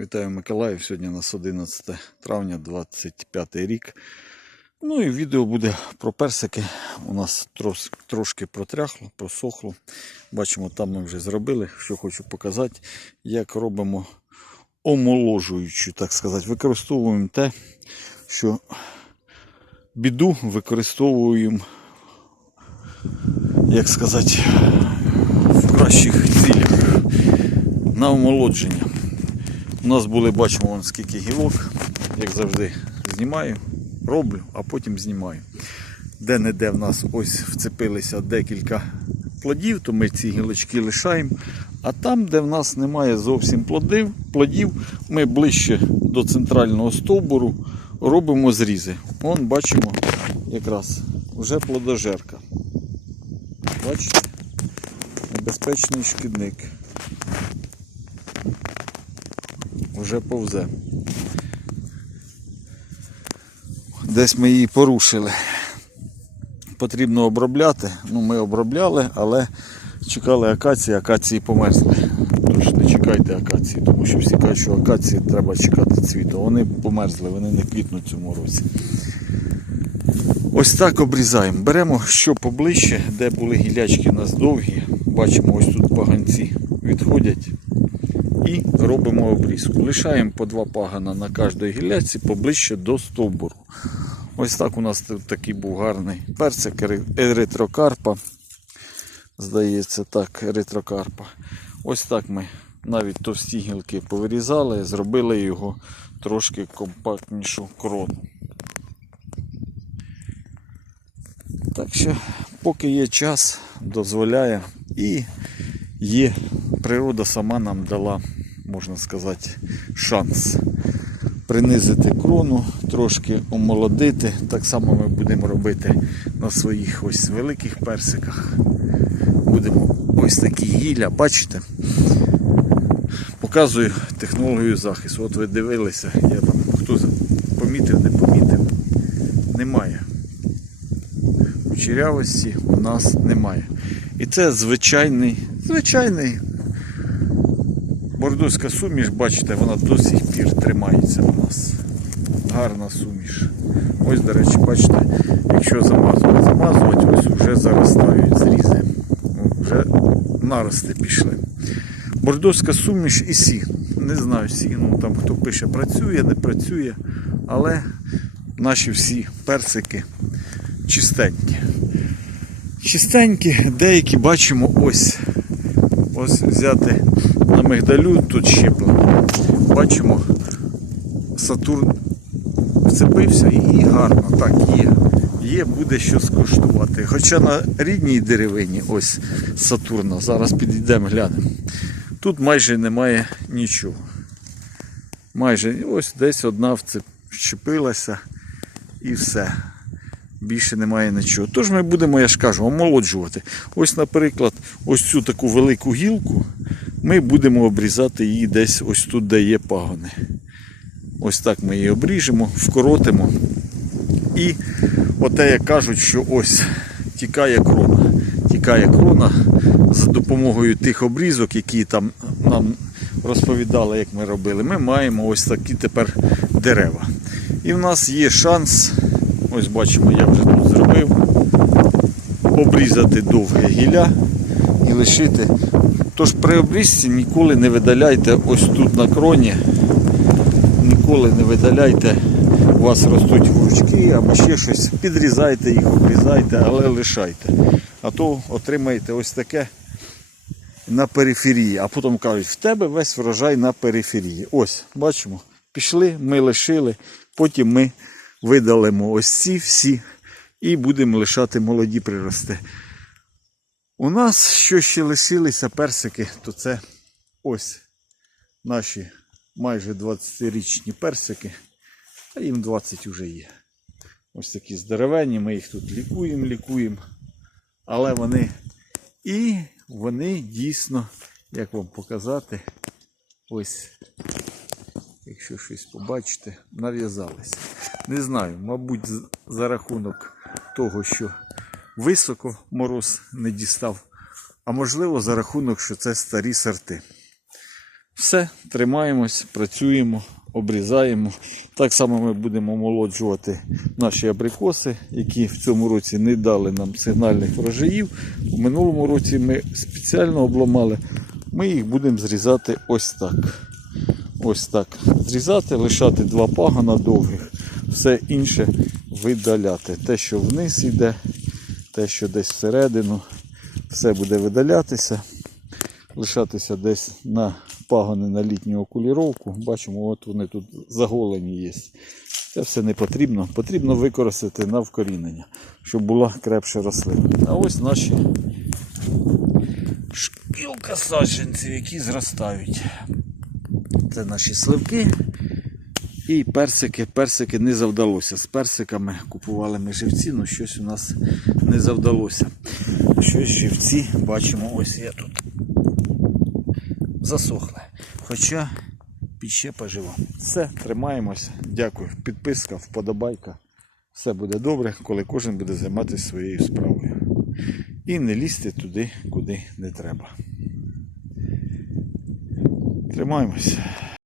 Вітаю Миколаїв. Сьогодні у нас 11 травня 25 рік. Ну і відео буде про персики. У нас трос, трошки протряхло, просохло. Бачимо, там ми вже зробили. Що хочу показати, як робимо омоложуючу, так сказати. Використовуємо те, що біду використовуємо, як сказати, в кращих цілях на омолодження. У нас були, бачимо, вон скільки гілок, як завжди, знімаю, роблю, а потім знімаю. Де-не-де в нас ось вцепилися декілька плодів, то ми ці гілочки лишаємо. А там, де в нас немає зовсім плодів, плодів ми ближче до центрального стовбуру робимо зрізи. Вон бачимо якраз вже плодожерка. Бачите? Небезпечний шкідник. Вже повзе. Десь ми її порушили. Потрібно обробляти. Ну, ми обробляли, але чекали акації, акації померзли. Тож не чекайте акації, тому що всі кажуть, що акації треба чекати цвіту. Вони померзли, вони не квітнуть цьому році. Ось так обрізаємо. Беремо що поближче, де були гілячки у нас довгі. Бачимо, ось тут паганці відходять. І робимо обрізку. Лишаємо по два пагана на кожній гілляці поближче до стовбуру. Ось так у нас такий був гарний перцик еритрокарпа. Здається, так, еритрокарпа. Ось так ми навіть товсті гілки повирізали, зробили його трошки компактнішу крону. Так що, поки є час, дозволяє і є, природа сама нам дала, можна сказати, шанс принизити крону, трошки омолодити. Так само ми будемо робити на своїх ось великих персиках. Будемо ось такі гілля, бачите? Показую технологію захисту. От ви дивилися, я там хто помітив, не помітив. Немає. Кучерявості у нас немає. І це звичайний, звичайний бордоська суміш, бачите, вона до сих пір тримається у нас. Гарна суміш. Ось, до речі, бачите, якщо замазувати, замазувати, ось вже заростають зрізи. Вже нарости пішли. Бордоська суміш і сін. Не знаю, сіном там хто пише, працює, не працює, але наші всі персики чистенькі. Чистенькі, деякі бачимо ось. Ось взяти на мигдалю тут щеплено. Бачимо, Сатурн вцепився і гарно, так є. Є, буде що скуштувати. Хоча на рідній деревині, ось Сатурна, зараз підійдемо глянемо. Тут майже немає нічого. Майже ось десь одна вчепилася і все. Більше немає нічого. Тож ми будемо, я ж кажу, омолоджувати. Ось, наприклад, ось цю таку велику гілку ми будемо обрізати її десь ось тут, де є пагони. Ось так ми її обріжемо, вкоротимо. І оте, як кажуть, що ось тікає крона. Тікає крона за допомогою тих обрізок, які там нам розповідали, як ми робили. Ми маємо ось такі тепер дерева. І в нас є шанс, ось бачимо, я вже тут зробив, обрізати довге гілля і лишити. Тож при обрізці ніколи не видаляйте ось тут на кроні, ніколи не видаляйте, у вас ростуть гурчки або ще щось, підрізайте їх, обрізайте, але лишайте. А то отримаєте ось таке на периферії. А потім кажуть, в тебе весь врожай на периферії. Ось, бачимо, пішли, ми лишили, потім ми видалимо ось ці всі і будемо лишати молоді прирости. У нас що ще лишилися персики, то це ось наші майже 20-річні персики, а їм 20 вже є. Ось такі здоровенні, ми їх тут лікуємо, лікуємо. Але вони і вони дійсно, як вам показати, ось, якщо щось побачите, нав'язалися. Не знаю, мабуть, за рахунок того, що високо мороз не дістав, а можливо за рахунок, що це старі сорти. Все тримаємось, працюємо, обрізаємо. Так само ми будемо омолоджувати наші абрикоси, які в цьому році не дали нам сигнальних врожаїв. У минулому році ми спеціально обламали. Ми їх будемо зрізати ось так. Ось так. Зрізати, лишати два пагона довгих, все інше видаляти. Те, що вниз йде, те, що десь всередину, все буде видалятися лишатися десь на пагони на літню окуліровку. Бачимо, от вони тут заголені є. Це все не потрібно. Потрібно використати на вкорінення, щоб була крепша рослина. А ось наші шкілка саджанців, які зростають. Це наші сливки. І персики, персики не завдалося. З персиками купували ми живці, але щось у нас не завдалося. Щось живці бачимо, ось я тут засохли. Хоча підщепа жива. Все, тримаємося. Дякую. Підписка, вподобайка. Все буде добре, коли кожен буде займатися своєю справою. І не лізти туди, куди не треба. Тримаємося.